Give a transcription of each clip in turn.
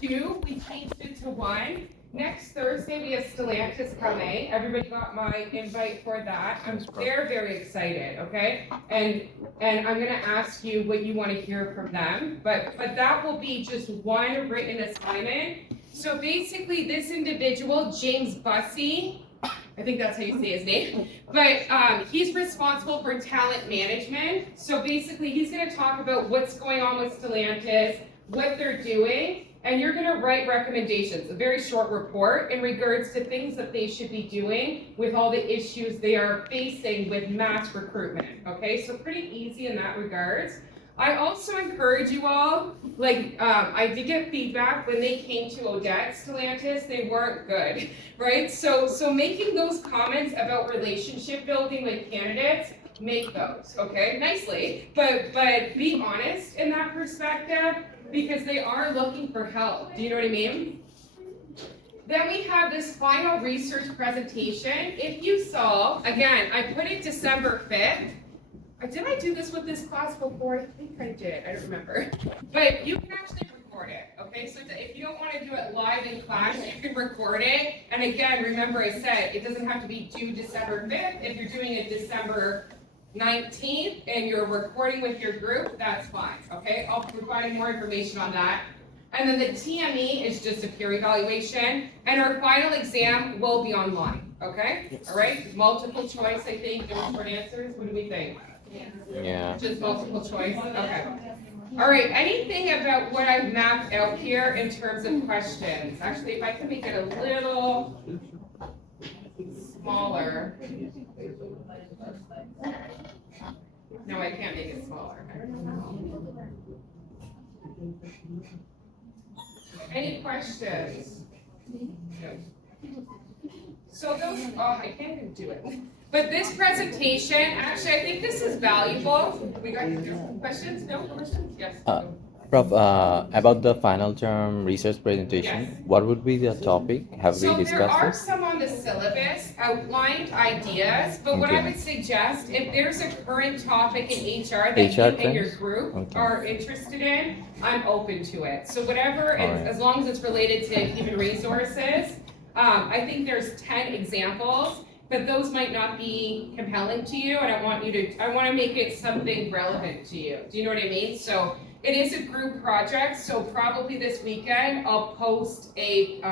2, we changed it to 1. Next Thursday, we have Stellantis coming. Everybody got my invite for that. I'm very excited, okay? And I'm gonna ask you what you wanna hear from them, but that will be just one written assignment. So basically, this individual, James Bussey, I think that's how you say his name, but he's responsible for talent management. So basically, he's gonna talk about what's going on with Stellantis, what they're doing, and you're gonna write recommendations, a very short report in regards to things that they should be doing with all the issues they are facing with mass recruitment, okay? So pretty easy in that regards. I also encourage you all, I did get feedback when they came to Odette Stellantis, they weren't good, right? So making those comments about relationship building with candidates, make those, okay, nicely, but be honest in that perspective, because they are looking for help. Do you know what I mean? Then we have this final research presentation. If you saw, again, I put it December 5th. Did I do this with this class before? I think I did, I don't remember. But you can actually record it, okay? So if you don't want to do it live in class, you can record it. And again, remember I said, it doesn't have to be due December 5th. If you're doing it December 19th and you're recording with your group, that's fine, okay? I'll provide more information on that. And then the TME is just a peer evaluation, and our final exam will be online, okay? Yes. All right, multiple choice, I think, no short answers, what do we think? Yeah. Just multiple choice, okay. All right, anything about what I've mapped out here in terms of questions? Actually, if I can make it a little smaller. No, I can't make it smaller. I don't know how. Any questions? No. So those, I can't even do it. But this presentation, actually, I think this is valuable. We got questions? No questions? Yes. Prof, about the final term research presentation, Yes. what would be the topic? Have we So there discussed are it? some on the syllabus, outlined ideas, but what I Okay. would suggest, if there's a current topic in HR that HR you and your trends? group Okay. are interested in, I'm open to it. So whatever, Alright. as long as it's related to human resources, I think there's 10 examples, but those might not be compelling to you, and I want to make it something relevant to you. Do you know what I mean? So it is a group project, so probably this weekend I'll post a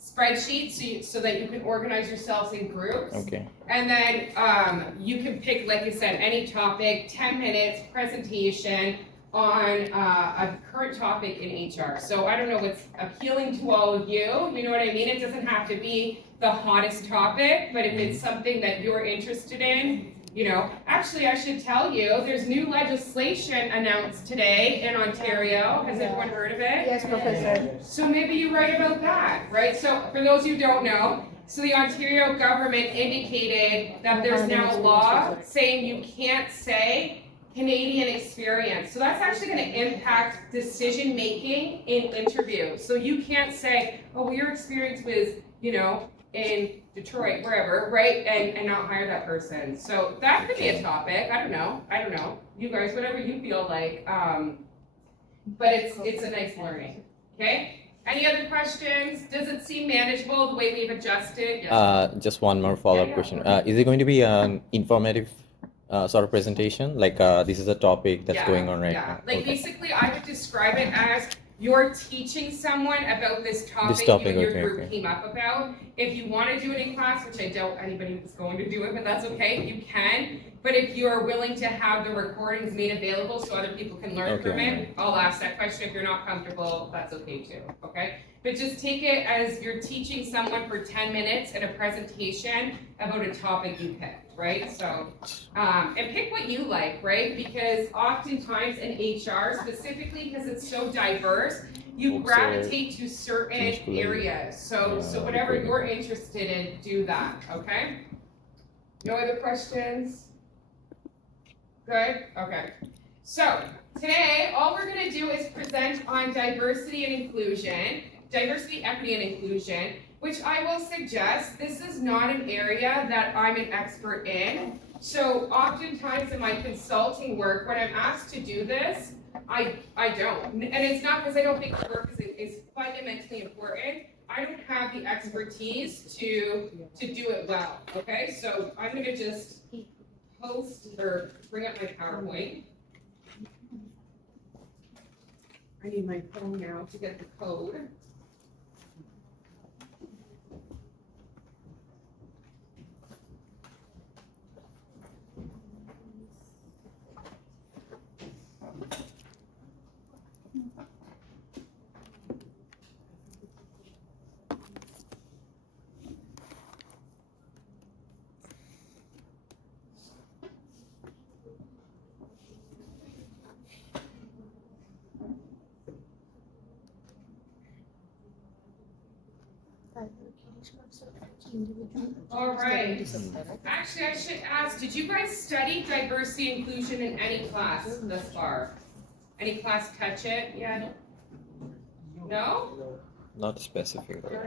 spreadsheet so that you can organize yourselves in groups. Okay. And then you can pick, like I said, any topic, 10 minutes presentation on a current topic in HR. So I don't know what's appealing to all of you, you know what I mean? It doesn't have to be the hottest topic, but if it's something that you're interested in, you know, actually I should tell you, there's new legislation announced today in Ontario. Has everyone heard of it? Yes, Professor. So maybe you write about that, right? So for those who don't know, so the Ontario government indicated that there's now a law saying you can't say Canadian experience. So that's actually going to impact decision making in interviews. So you can't say, oh, well, your experience was, you know, in Detroit, wherever, right? And not hire that person. So that could be a topic. I don't know. You guys, whatever you feel like. But it's a nice learning. Okay? Any other questions? Does it seem manageable the way we've adjusted? Yes. Just one more follow-up question. Is it going to be an informative sort of presentation? Like this is a topic that's going on right now? Like Okay. basically I would describe it as you're teaching someone about this topic, topic, you and your okay, group okay. came up about. If you want to do it in class, which I doubt anybody is going to do it, but that's okay, you can. But if you're willing to have the recordings made available so other people can learn from Okay. it, I'll ask that question. If you're not comfortable, that's okay too, okay? But just take it as you're teaching someone for 10 minutes in a presentation about a topic you picked, right? So, and pick what you like, right? Because oftentimes in HR, specifically because it's so diverse, you Also, gravitate to certain usually, areas. So yeah, whatever okay. you're interested in, do that, okay? No other questions? Good? Okay. So today, all we're going to do is present on diversity and inclusion, diversity, equity, and inclusion, which I will suggest this is not an area that I'm an expert in. So oftentimes in my consulting work, when I'm asked to do this, I don't. And it's not because I don't think the work is fundamentally important. I don't have the expertise to do it well, okay? So I'm gonna just post or bring up my PowerPoint. I need my phone now to get the code. All right. Actually, I should ask, did you guys study diversity inclusion in any class thus far? Any class touch it yet? No? Not specifically.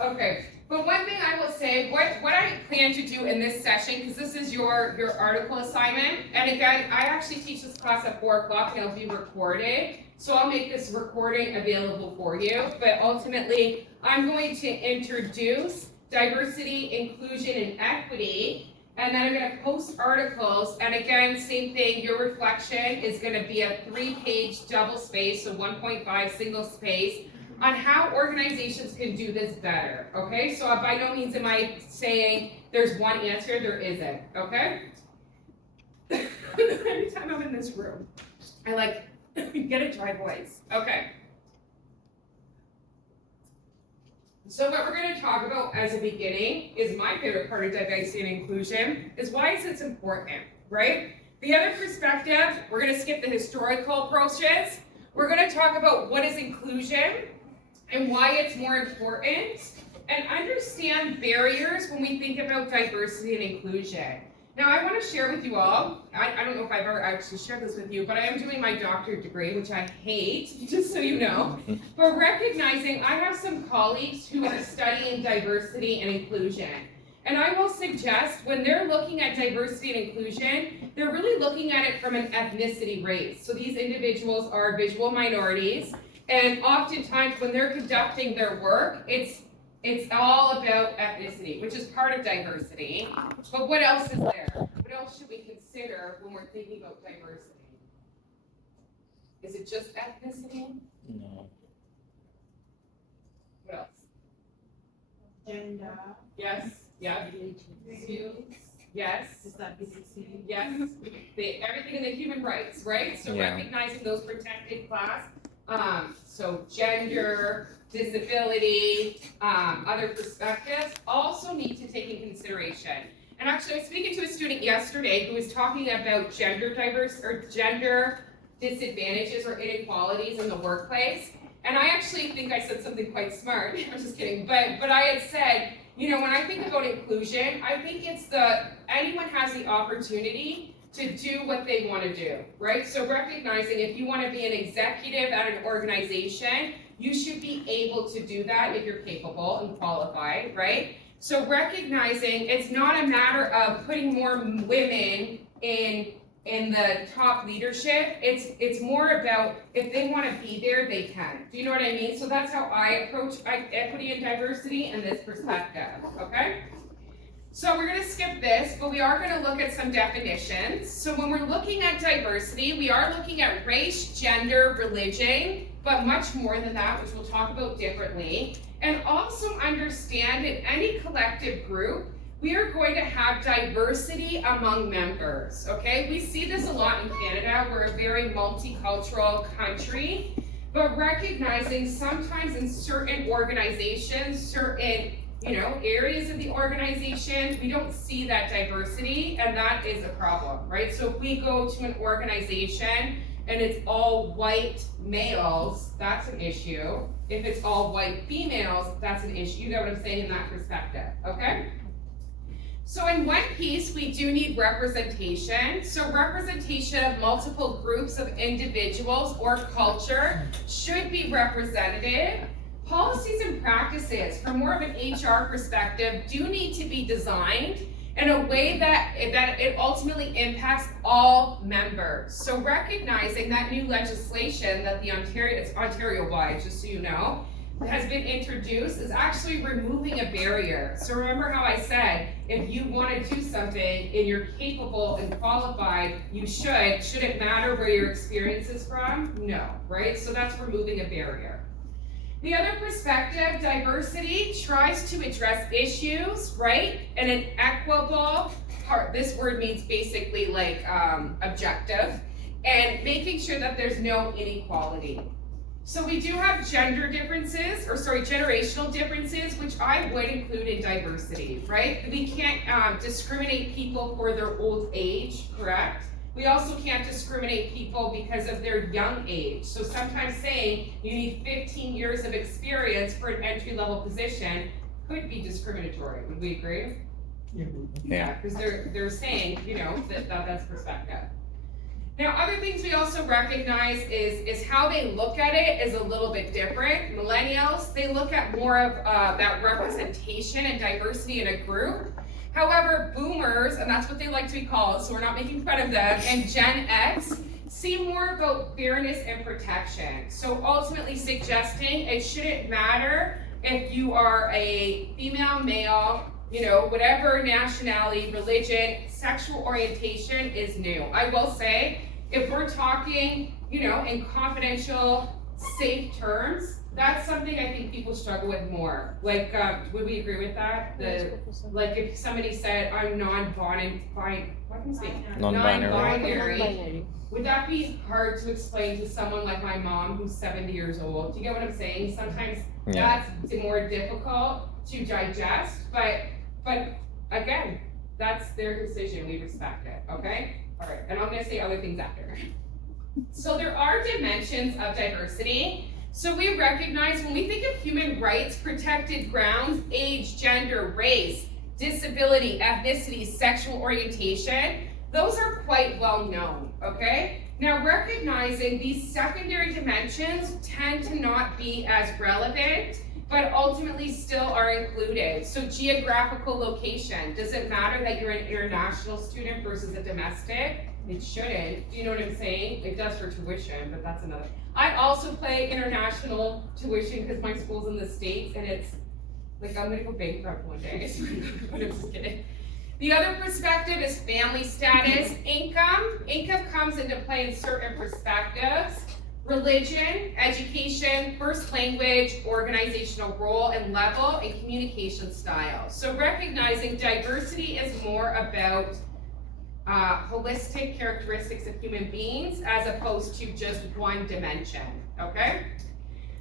Okay, but one thing I will say, what I plan to do in this session, because this is your article assignment, and again, I actually teach this class at 4 o'clock and it'll be recorded, so I'll make this recording available for you, but ultimately, I'm going to introduce diversity, inclusion, and equity, and then I'm gonna post articles, and again, same thing, your reflection is gonna be a 3-page double space, so 1.5 single space, on how organizations can do this better, okay? So by no means am I saying there's one answer, there isn't, okay? Every time I'm in this room, I like get a dry voice, okay. So what we're gonna talk about as a beginning is my favorite part of diversity and inclusion, is why is it important, right? The other perspective, we're gonna skip the historical approaches. We're gonna talk about what is inclusion and why it's more important, and understand barriers when we think about diversity and inclusion. Now I want to share with you all, I don't know if I've ever actually shared this with you, but I am doing my doctorate degree, which I hate, just so you know, but recognizing I have some colleagues who are studying diversity and inclusion. And I will suggest when they're looking at diversity and inclusion, they're really looking at it from an ethnicity race. So these individuals are visual minorities, and oftentimes when they're conducting their work, it's all about ethnicity, which is part of diversity. But what else is there? What else should we consider when we're thinking about diversity? Is it just ethnicity? No. What else? Gender. Yes, yeah. Yes. Disability. Yes. Everything in the human rights, right? So Yeah. recognizing those protected class. So gender, disability, other perspectives also need to take in consideration. And actually, I was speaking to a student yesterday who was talking about gender disadvantages or inequalities in the workplace. And I actually think I said something quite smart. I'm just kidding. But I had said, you know, when I think about inclusion, I think it's anyone has the opportunity to do what they want to do, right? So recognizing if you want to be an executive at an organization, you should be able to do that if you're capable and qualified, right? So recognizing it's not a matter of putting more women in the top leadership, it's more about if they want to be there, they can. Do you know what I mean? So that's how I approach equity and diversity in this perspective, okay? So we're going to skip this, but we are going to look at some definitions. So when we're looking at diversity, we are looking at race, gender, religion, but much more than that, which we'll talk about differently. And also understand in any collective group, we are going to have diversity among members, okay? We see this a lot in Canada. We're a very multicultural country, but recognizing sometimes in certain organizations, certain areas of the organization, we don't see that diversity, and that is a problem, right? So if we go to an organization and it's all white males, that's an issue. If it's all white females, that's an issue. You know what I'm saying in that perspective, okay? So in one piece, we do need representation. So representation of multiple groups of individuals or culture should be representative. Policies and practices, from more of an HR perspective, do need to be designed in a way that it ultimately impacts all members. So recognizing that new legislation that it's Ontario-wide, just so you know, has been introduced is actually removing a barrier. So remember how I said, if you want to do something and you're capable and qualified, you should. Should it matter where your experience is from? No, right? So that's removing a barrier. The other perspective, diversity, tries to address issues, right? In an equitable part, this word means basically like objective, and making sure that there's no inequality. So we do have generational differences, which I would include in diversity, right? We can't discriminate people for their old age, correct? We also can't discriminate people because of their young age. So sometimes saying you need 15 years of experience for an entry-level position could be discriminatory. Would we agree? Yeah, because they're saying, you know, that's perspective. Now, other things we also recognize is how they look at it is a little bit different. Millennials, they look at more of that representation and diversity in a group. However, boomers, and that's what they like to be called, so we're not making fun of them, and Gen X see more about fairness and protection. So ultimately suggesting it shouldn't matter if you are a female, male, you know, whatever nationality, religion, sexual orientation is new. I will say, if we're talking, you know, in confidential, safe terms, that's something I think people struggle with more. Like, would we agree with that? Like if somebody said, I'm non-binary, would that be hard to explain to someone like my mom who's 70 years old? Do you get what I'm saying? Sometimes that's more difficult to digest, but again, that's their decision, we respect it, okay? All right, and I'm gonna say other things after. So there are dimensions of diversity. So we recognize when we think of human rights, protected grounds, age, gender, race, disability, ethnicity, sexual orientation, those are quite well known, okay? Now recognizing these secondary dimensions tend to not be as relevant, but ultimately still are included. So geographical location, does it matter that you're an international student versus a domestic? It shouldn't, do you know what I'm saying? It does for tuition, but that's another. I also pay international tuition because my school's in the States and it's like, I'm gonna go bankrupt one day. I'm just kidding. The other perspective is family status, income. Income comes into play in certain perspectives. Religion, education, first language, organizational role and level, and communication style. So recognizing diversity is more about holistic characteristics of human beings as opposed to just one dimension, okay?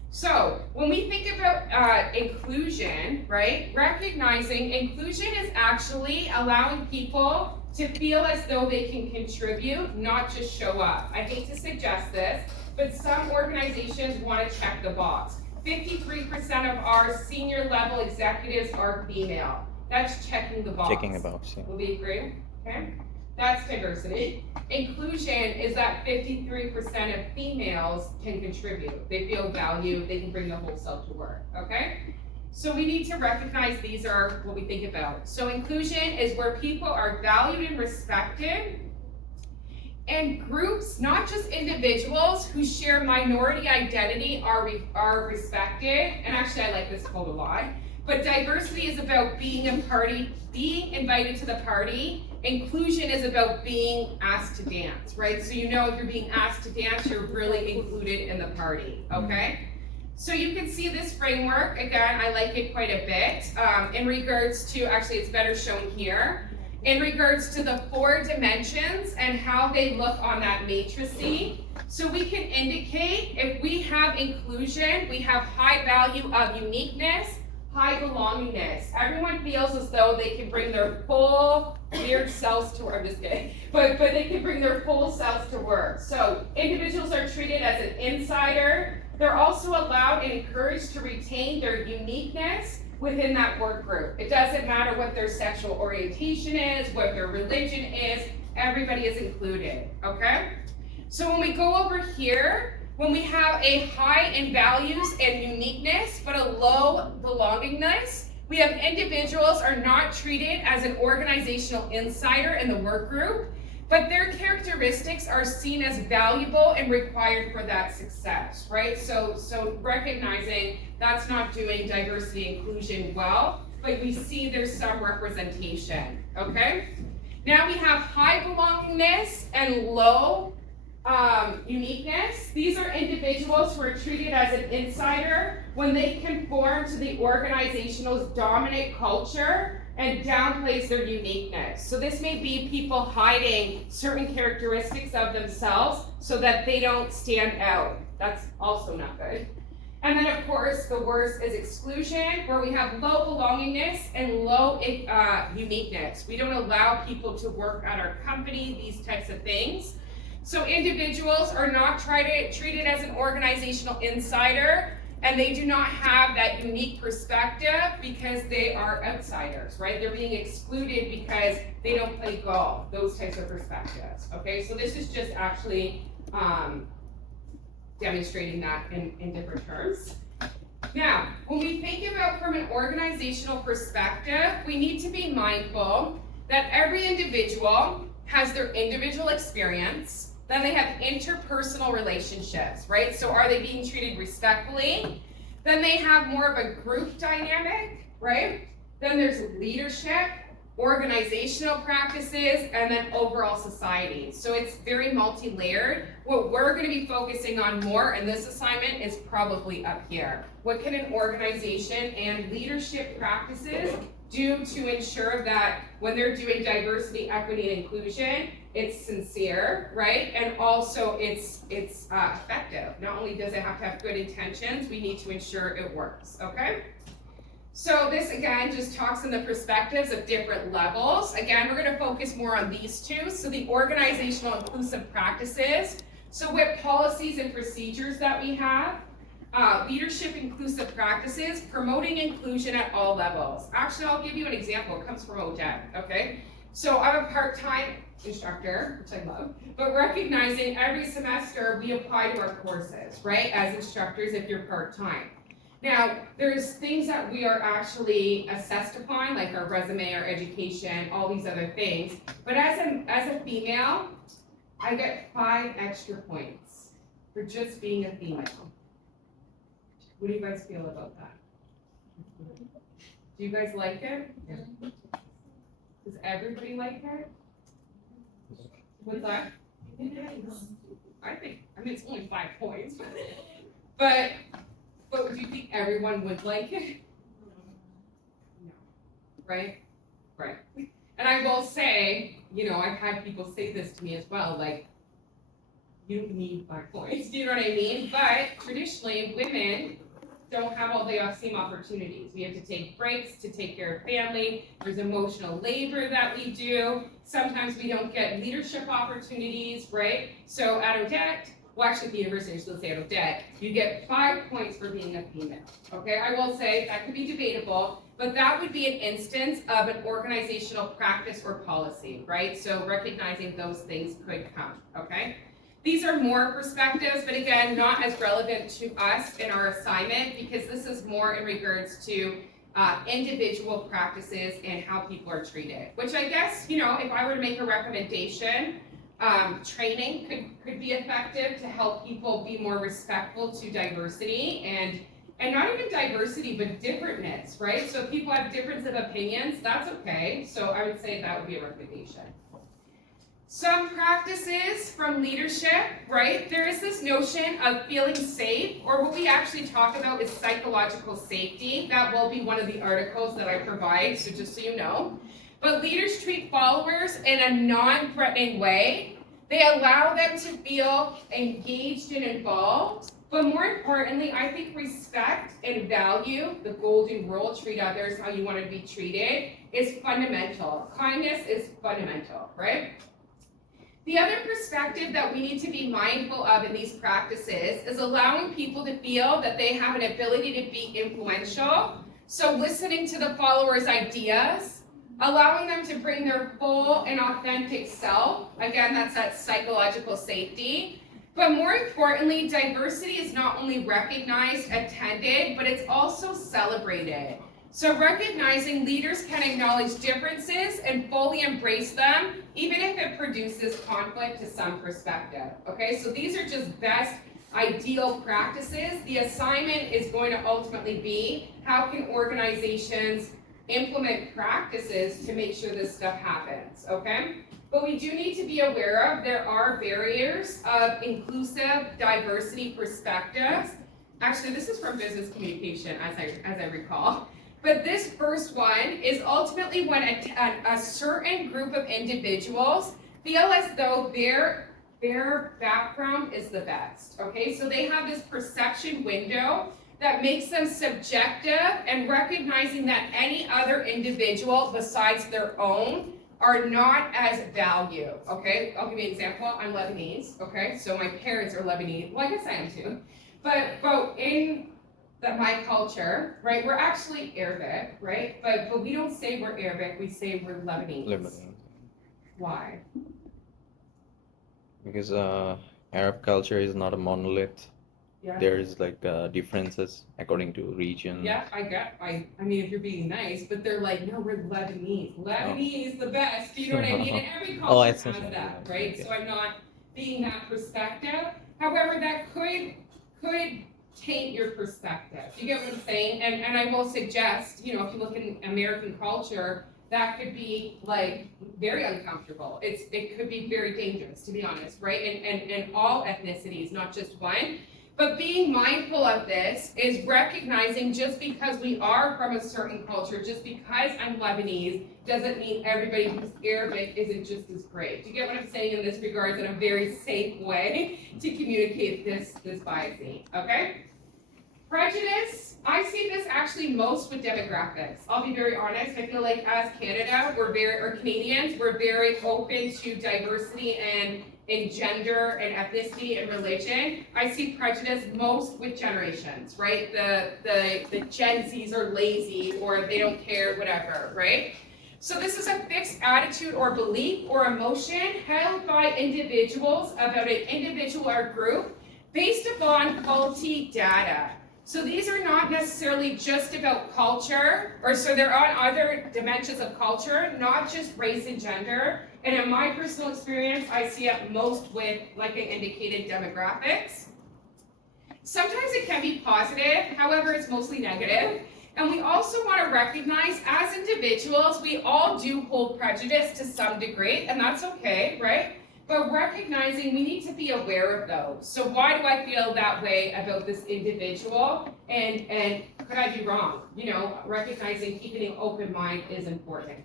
So when we think about inclusion, right, recognizing inclusion is actually allowing people to feel as though they can contribute, not just show up. I hate to suggest this, but some organizations want to check the box. 53% of our senior level executives are female. That's checking the box. Checking the box, yeah. Will we agree? Okay. That's diversity. Inclusion is that 53% of females can contribute. They feel valued, they can bring the whole self to work, okay? So we need to recognize these are what we think about. So inclusion is where people are valued and respected, and groups, not just individuals who share minority identity are respected. And actually I like this quote a lot, but diversity is about being invited to the party. Inclusion is about being asked to dance, right? So you know if you're being asked to dance, you're really included in the party, okay? So you can see this framework, again, I like it quite a bit, in regards to, actually it's better shown here, in regards to the 4 dimensions and how they look on that matrice. So we can indicate if we have inclusion, we have high value of uniqueness, high belongingness. Everyone feels as though they can bring their full weird selves to work. I'm just kidding. But they can bring their full selves to work. So individuals are treated as an insider. They're also allowed and encouraged to retain their uniqueness within that work group. It doesn't matter what their sexual orientation is, what their religion is, everybody is included, okay? So when we go over here, when we have a high in values and uniqueness, but a low belongingness, We have individuals are not treated as an organizational insider in the work group, but their characteristics are seen as valuable and required for that success, right? So recognizing that's not doing diversity inclusion well, but we see there's some representation, okay? Now we have high belongingness and low uniqueness. These are individuals who are treated as an insider when they conform to the organization's dominant culture and downplays their uniqueness. So this may be people hiding certain characteristics of themselves so that they don't stand out. That's also not good. And then of course, the worst is exclusion, where we have low belongingness and low uniqueness. We don't allow people to work at our company, these types of things. So individuals are not treated as an organizational insider, and they do not have that unique perspective because they are outsiders, right? They're being excluded because they don't play golf, those types of perspectives, okay? So this is just actually demonstrating that in different terms. Now, when we think about from an organizational perspective, we need to be mindful that every individual has their individual experience. Then they have interpersonal relationships, right? So are they being treated respectfully? Then they have more of a group dynamic, right? Then there's leadership, organizational practices, and then overall society. So it's very multi-layered. What we're going to be focusing on more in this assignment is probably up here. What can an organization and leadership practices do to ensure that when they're doing diversity, equity, and inclusion, it's sincere, right? And also it's effective. Not only does it have to have good intentions, we need to ensure it works, okay? So this again just talks in the perspectives of different levels. Again, we're gonna focus more on these two. So the organizational inclusive practices. So what policies and procedures that we have. Leadership inclusive practices, promoting inclusion at all levels. Actually, I'll give you an example. It comes from ODEC, okay? So I'm a part-time instructor, which I love, but recognizing every semester we apply to our courses, right? As instructors if you're part-time. Now, there's things that we are actually assessed upon, like our resume, our education, all these other things. But as a female, I get 5 extra points for just being a female. What do you guys feel about that? Do you guys like it? Yeah. Does everybody like it? What's that? I mean, it's only 5 points, but do you think everyone would like it? No. Right? Right. And I will say, you know, I've had people say this to me as well, like, you don't need 5 points, do you know what I mean? But traditionally, women don't have all the same opportunities. We have to take breaks to take care of family. There's emotional labor that we do. Sometimes we don't get leadership opportunities, right? So at ODEC, well actually at the university, I still say at ODEC, you get 5 points for being a female, okay? I will say that could be debatable, but that would be an instance of an organizational practice or policy, right? So recognizing those things could come, okay? These are more perspectives, but again, not as relevant to us in our assignment because this is more in regards to individual practices and how people are treated. Which I guess, you know, if I were to make a recommendation, training could be effective to help people be more respectful to diversity and not even diversity, but differentness, right? So if people have difference of opinions, that's okay. So I would say that would be a recommendation. Some practices from leadership, right? There is this notion of feeling safe, or what we actually talk about is psychological safety. That will be one of the articles that I provide, so just so you know. But leaders treat followers in a non-threatening way. They allow them to feel engaged and involved. But more importantly, I think respect and value, the golden rule, treat others how you want to be treated, is fundamental. Kindness is fundamental, right? The other perspective that we need to be mindful of in these practices is allowing people to feel that they have an ability to be influential. So listening to the followers' ideas, allowing them to bring their full and authentic self. Again, that's that psychological safety. But more importantly, diversity is not only recognized, attended, but it's also celebrated. So recognizing leaders can acknowledge differences and fully embrace them, even if it produces conflict to some perspective. Okay, so these are just best ideal practices. The assignment is going to ultimately be how can organizations implement practices to make sure this stuff happens, okay? But we do need to be aware of there are barriers of inclusive diversity perspectives. Actually, this is from business communication, as I recall. But this first one is ultimately when a certain group of individuals feel as though their background is the best, okay? So they have this perception window that makes them subjective, and recognizing that any other individual besides their own are not as valued, okay? I'll give you an example. I'm Lebanese, okay? So my parents are Lebanese. Well, I guess I am too. But in my culture, right, we're actually Arabic, right? But we don't say we're Arabic, we say we're Lebanese. Lebanon. Why? Because Arab culture is not a monolith. Yeah. There is like differences according to region. Yeah, I mean, if you're being nice, but they're like, no, we're Lebanese. Lebanese, the best. You know what I mean? And every Oh, I culture see. has that, right? Okay. So I'm not being that perspective. However, that could taint your perspective. You get what I'm saying? And I will suggest, you know, if you look in American culture, that could be like very uncomfortable. It could be very dangerous, to be honest, right? And all ethnicities, not just one. But being mindful of this is recognizing just because we are from a certain culture, just because I'm Lebanese, doesn't mean everybody who's Arabic isn't just as great. Do you get what I'm saying in this regard, in a very safe way to communicate this biasing, okay? Prejudice, I see this actually most with demographics. I'll be very honest, I feel like as Canada, or Canadians, we're very open to diversity and in gender and ethnicity and religion. I see prejudice most with generations, right? The Gen Zs are lazy or they don't care, whatever, right? So this is a fixed attitude or belief or emotion held by individuals about an individual or group based upon faulty data. So these are not necessarily just about culture, or so they're on other dimensions of culture, not just race and gender. And in my personal experience, I see it most with, like I indicated, demographics. Sometimes it can be positive, however, it's mostly negative. And we also want to recognize, as individuals, we all do hold prejudice to some degree, and that's okay, right? But recognizing we need to be aware of those. So why do I feel that way about this individual? And could I be wrong? You know, recognizing keeping an open mind is important.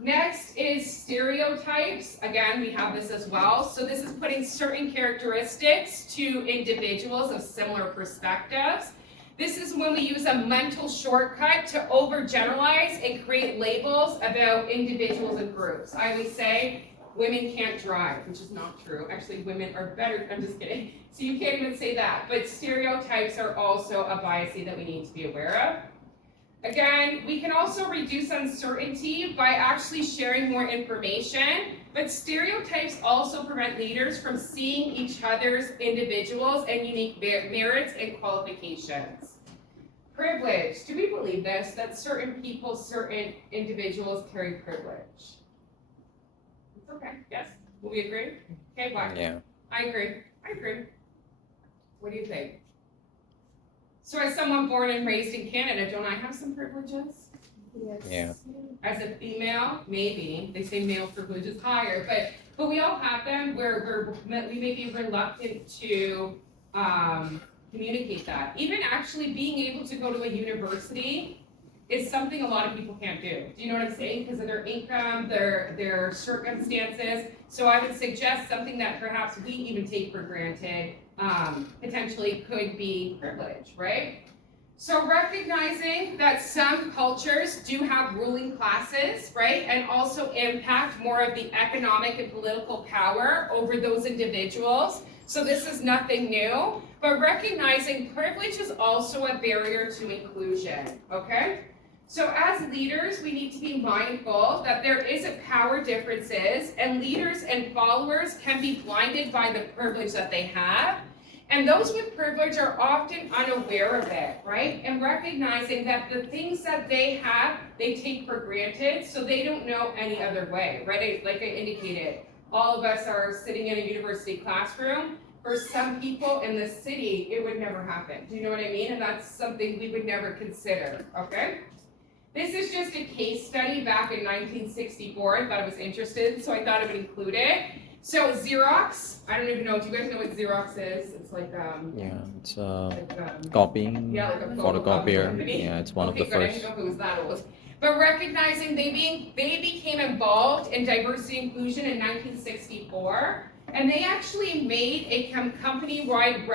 Next is stereotypes. Again, we have this as well. So this is putting certain characteristics to individuals of similar perspectives. This is when we use a mental shortcut to overgeneralize and create labels about individuals and groups. I would say women can't drive, which is not true. Actually, women are better. I'm just kidding. So you can't even say that. But stereotypes are also a bias that we need to be aware of. Again, we can also reduce uncertainty by actually sharing more information, but stereotypes also prevent leaders from seeing each other's individuals and unique merits and qualifications. Privilege. Do we believe this, that certain people, certain individuals carry privilege? It's okay. Yes? Will we agree? Okay, why? Yeah. I agree. What do you think? So as someone born and raised in Canada, don't I have some privileges? Yes. Yeah. As a female, maybe. They say male privilege is higher, but we all have them where we may be reluctant to communicate that. Even actually being able to go to a university is something a lot of people can't do. Do you know what I'm saying? Because of their income, their circumstances. So I would suggest something that perhaps we even take for granted potentially could be privilege, right? So recognizing that some cultures do have ruling classes, right, and also impact more of the economic and political power over those individuals. So this is nothing new, but recognizing privilege is also a barrier to inclusion, okay? So as leaders, we need to be mindful that there is a power differences, and leaders and followers can be blinded by the privilege that they have. And those with privilege are often unaware of it, right? And recognizing that the things that they have, they take for granted, so they don't know any other way, right? Like I indicated, all of us are sitting in a university classroom. For some people in the city, it would never happen. Do you know what I mean? And that's something we would never consider, okay? This is just a case study back in 1964. I thought it was interesting, so I thought I would include it. So Xerox, I don't even know, do you guys know what Xerox is? It's like, Yeah, it's like, copying, yeah, like a photocopier. company. Yeah, it's one of Okay, the good, I first. didn't know if it was that old. But recognizing they became involved in diversity and inclusion in 1964, and they actually made a company-wide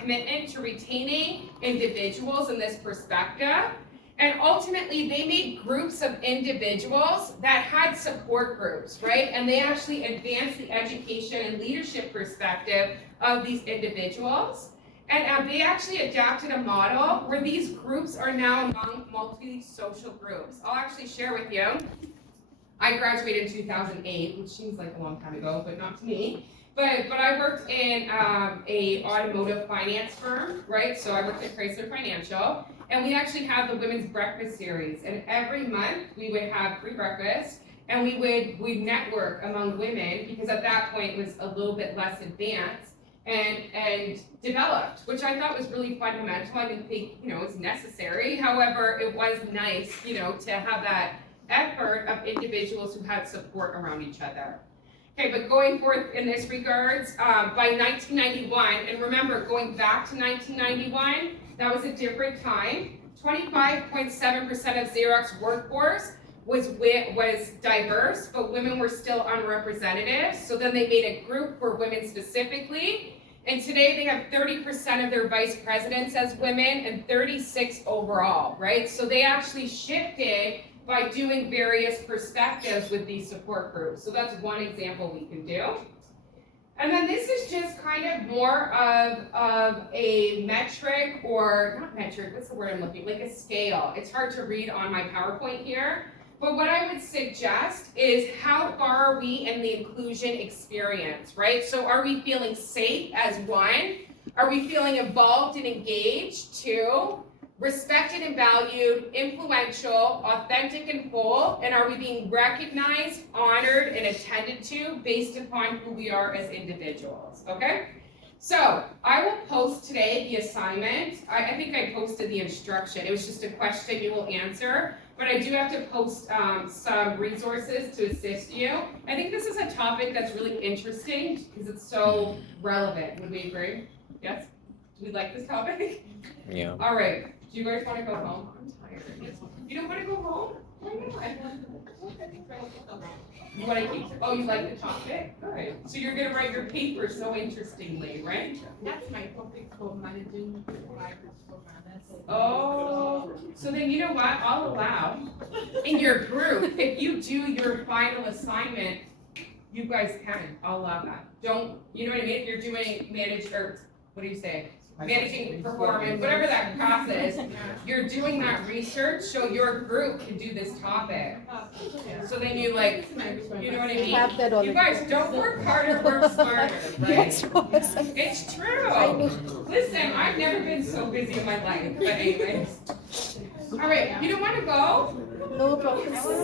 commitment to retaining individuals in this perspective. And ultimately, they made groups of individuals that had support groups, right? And they actually advanced the education and leadership perspective of these individuals. And they actually adapted a model where these groups are now among multi-social groups. I'll actually share with you. I graduated in 2008, which seems like a long time ago, but not to me. But I worked in a automotive finance firm, right? So I worked at Chrysler Financial. And we actually have the Women's Breakfast Series. And every month we would have free breakfast and we'd network among women because at that point it was a little bit less advanced and developed, which I thought was really fundamental. I didn't think, it was necessary. However, it was nice, to have that effort of individuals who had support around each other. Okay, but going forth in this regards, by 1991, and remember, going back to 1991, that was a different time. 25.7% of Xerox workforce was diverse, but women were still unrepresented. So then they made a group for women specifically. And today they have 30% of their vice presidents as women and 36 overall, right? So they actually shifted by doing various perspectives with these support groups. So that's one example we can do. And then this is just kind of more of a metric, or not metric, what's the word I'm looking, like a scale. It's hard to read on my PowerPoint here. But what I would suggest is how far are we in the inclusion experience, right? So are we feeling safe as one? Are we feeling involved and engaged, two? Respected and valued, influential, authentic and full, and are we being recognized, honored, and attended to based upon who we are as individuals, okay? So, I will post today the assignment. I think I posted the instruction. It was just a question you will answer, but I do have to post some resources to assist you. I think this is a topic that's really interesting because it's so relevant. Would we agree? Yes? Do we like this topic? Yeah. All right. Do you guys want to go home? I'm tired. You don't want to go home? Why not? You want to keep? Oh, you like the topic? Good. So you're gonna write your paper so interestingly, right? That's my topic for managing libraries for manners. Oh, so then you know what? I'll allow in your group if you do your final assignment, you guys can. I'll allow that. Don't you know what I mean? If you're doing manage or what do you say? Managing performance, whatever that class is, you're doing that research so your group can do this topic. So then you you know what I mean? Have that already. You guys don't work harder, work smarter, right? Yes, boss. It's true. I know. Listen, I've never been so busy in my life, but anyways. All right, you don't want to go? No, professor.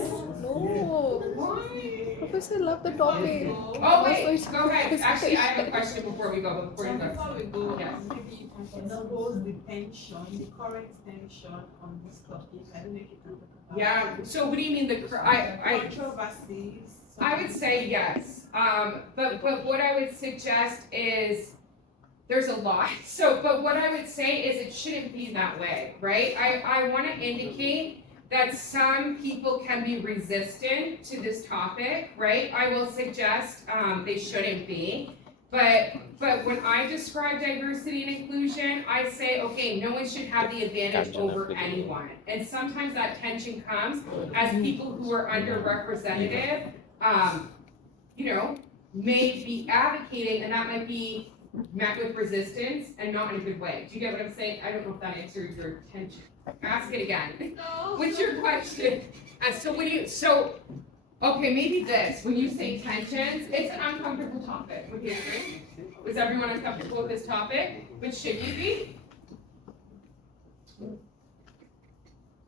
No. Why? Professor, love the topic. Oh wait, go ahead. Actually, I have a question before we go. Before you go. Before we go, Yes. maybe you can expose the tension, the current tension on this topic. I don't know if you can talk about. Yeah. So what do you mean I Controversies. would say yes. But what I would suggest is there's a lot. So but what I would say is it shouldn't be that way, right? I want to indicate that some people can be resistant to this topic, right? I will suggest they shouldn't be. But when I describe diversity and inclusion, I say, okay, no one should have the advantage over anyone. And sometimes that tension comes as people who are underrepresented, may be advocating, and that might be met with resistance and not in a good way. Do you get what I'm saying? I don't know if that answers your tension. Ask it again. No. What's your question? Okay, maybe this, when you say tensions, it's an uncomfortable topic, would you agree? Is everyone uncomfortable with this topic? But should you be?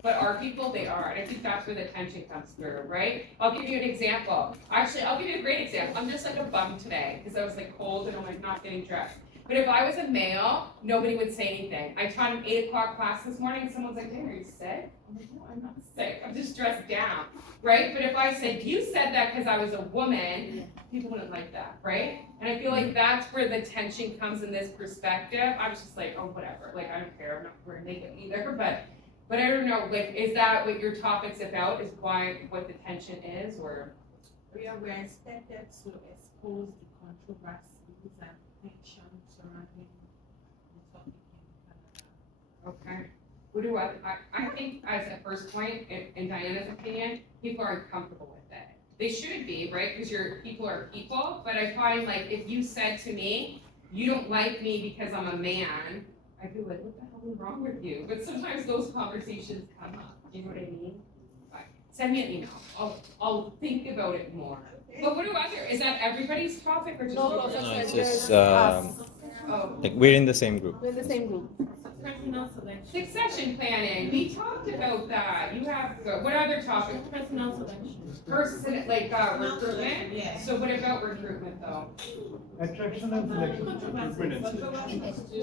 But are people? They are, and I think that's where the tension comes through, right? I'll give you an example. Actually, I'll give you a great example. I'm just like a bum today, because I was like cold and I'm like not getting dressed. But if I was a male, nobody would say anything. I taught an 8 o'clock class this morning, and someone's like, hey, are you sick? I'm like, no, I'm not sick. I'm just dressed down, right? But if I said, you said that because I was a woman, people wouldn't like that, right? And I feel like that's where the tension comes in this perspective. I was just like, oh, whatever. Like, I don't care. I'm not wearing makeup either. But I don't know, like, is that what your topic's about? Is why, what the tension is, or? We are expected to expose the controversies and tension surrounding the topic in Canada. Okay. What do I think as a first point, in Diana's opinion, people are uncomfortable with it. They should be, right? Because people are people, but I find like if you said to me, you don't like me because I'm a man, I'd be like, what the hell is wrong with you? But sometimes those conversations come up, do you know what I mean? But send me an email, I'll think about it more. But what do is that everybody's topic or just? No, yours? No, it's just just us. Oh. like we're in the same group. We're in the same group. Personnel selection. Succession planning, we talked about that, you have, what other topics? Personnel selection. Recruitment? Yeah. So what about recruitment though? Attraction and selection.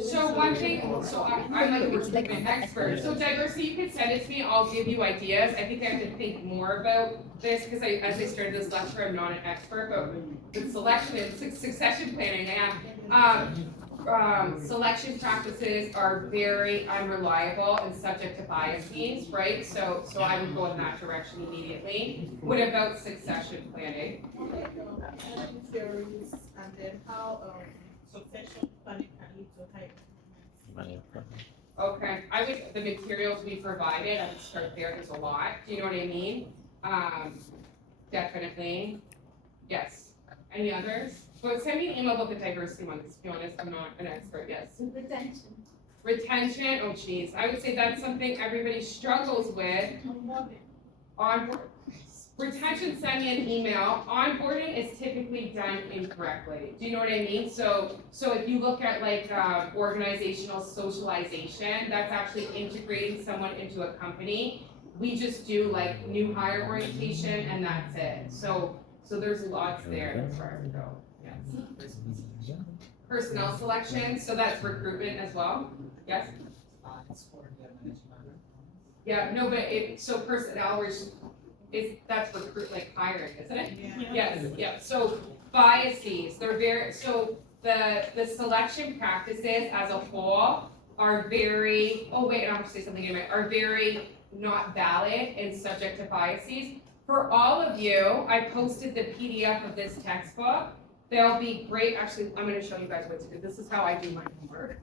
So one thing, I'm like a recruitment expert, so diversity, you can send it to me, I'll give you ideas. I think I have to think more about this, because as I started this lecture, I'm not an expert, but with selection and succession planning, I have, selection practices are very unreliable and subject to biases, right? So I would go in that direction immediately. What about succession planning? Theories and then how succession planning can lead to high. Okay, the materials we provided, I would start there, there's a lot, do you know what I mean? Definitely, yes. Any others? But send me an email about the diversity one, because to be honest, I'm not an expert, yes. Retention, oh geez, I would say that's something everybody struggles with. Retention, send me an email. Onboarding is typically done incorrectly. Do you know what I mean? So if you look at like organizational socialization, that's actually integrating someone into a company. We just do like new hire orientation and that's it. So there's lots there as far as go. Yes. Personnel selection, so that's recruitment as well. Yes. Yeah, no, but so personnel that's recruit like hiring, isn't it? Yeah. Yes, yeah, so biases, they're very, so the selection practices as a whole are very, oh wait, I'm gonna say something in a minute, are very not valid and subject to biases. For all of you, I posted the PDF of this textbook. They'll be great, actually, I'm gonna show you guys what to do. This is how I do my homework.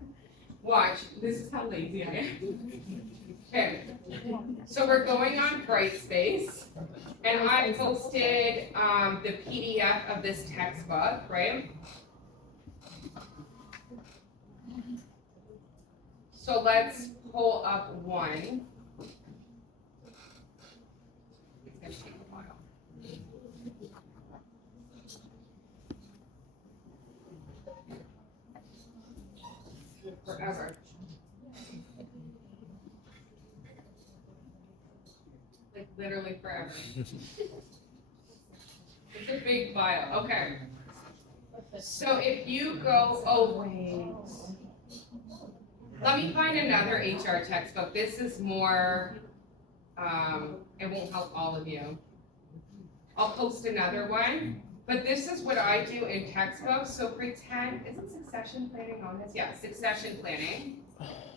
Watch, this is how lazy I am. Okay, so we're going on Brightspace, and I posted the PDF of this textbook, right? So let's pull up one. It's gonna take a while. Forever. Like literally forever. It's a big file, okay. So if you go, oh wait. Let me find another HR textbook. This is more, it won't help all of you. I'll post another one, but this is what I do in textbooks. So pretend, isn't succession planning on this? Yeah, succession planning.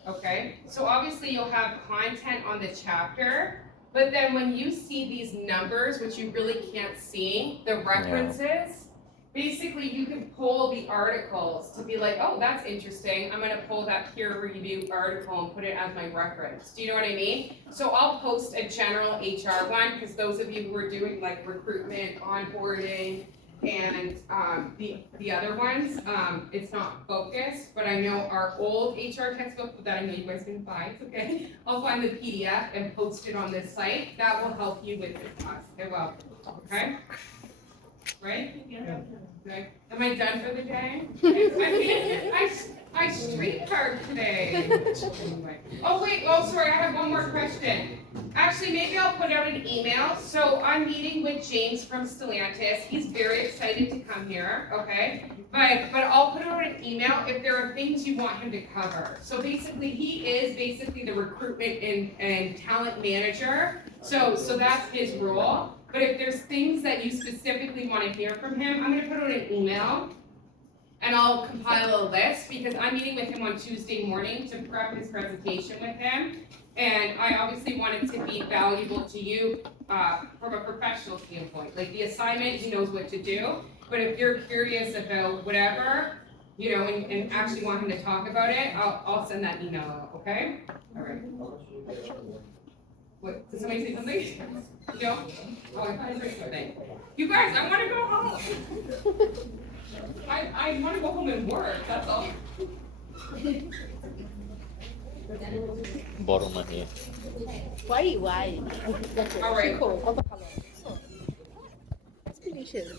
Okay, so obviously you'll have content on the chapter, but then when you see these numbers, which you really can't see, the references, basically you can pull the articles to be like, oh, that's interesting. I'm gonna pull that peer review article and put it as my reference. Do you know what I mean? So I'll post a general HR one, because those of you who are doing like recruitment, onboarding, And, the other ones, it's not focused, but I know our old HR textbook that I know you guys can find, okay? I'll find the PDF and post it on this site. That will help you with this class. It will, okay? Right? Okay. Am I done for the day? I streetcarred today. Anyway. Oh, wait, sorry, I have one more question. Actually, maybe I'll put out an email. So I'm meeting with James from Stellantis. He's very excited to come here, okay? But I'll put out an email if there are things you want him to cover. So basically, he is basically the recruitment and talent manager. So that's his role. But if there's things that you specifically want to hear from him, I'm gonna put out an email and I'll compile a list because I'm meeting with him on Tuesday morning to prep his presentation with him. And I obviously want it to be valuable to you from a professional standpoint. Like the assignment, he knows what to do. But if you're curious about whatever, you know, and actually want him to talk about it, I'll send that email out, okay? All right. What, did somebody say something? No? Oh, I thought I heard something. You guys, I wanna go home. I wanna go home and work, that's all. Bottom of here. Why? All right. Cool. All the color. Explanation.